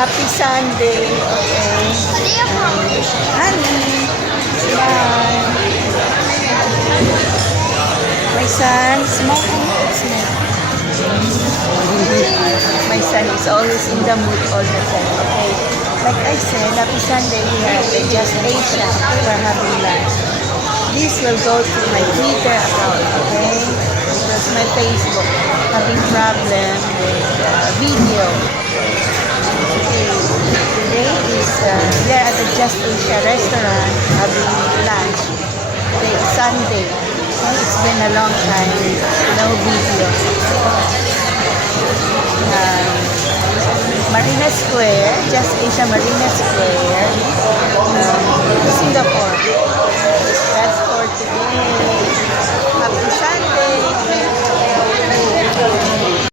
Happy Sunday. Okay. Honey. Smile. My son, smile. My son is always in the mood all the time. Okay. Like I said, happy Sunday here at the Just Asia for having lunch. This will go to my Twitter account, okay? Because my Facebook having problem with video. Okay. Today is we are at the Just Asia restaurant having lunch. Today is Sunday. Okay? It's been a long time, no video. Marina Square, Just Asia Marina Square, Singapore. That's for today.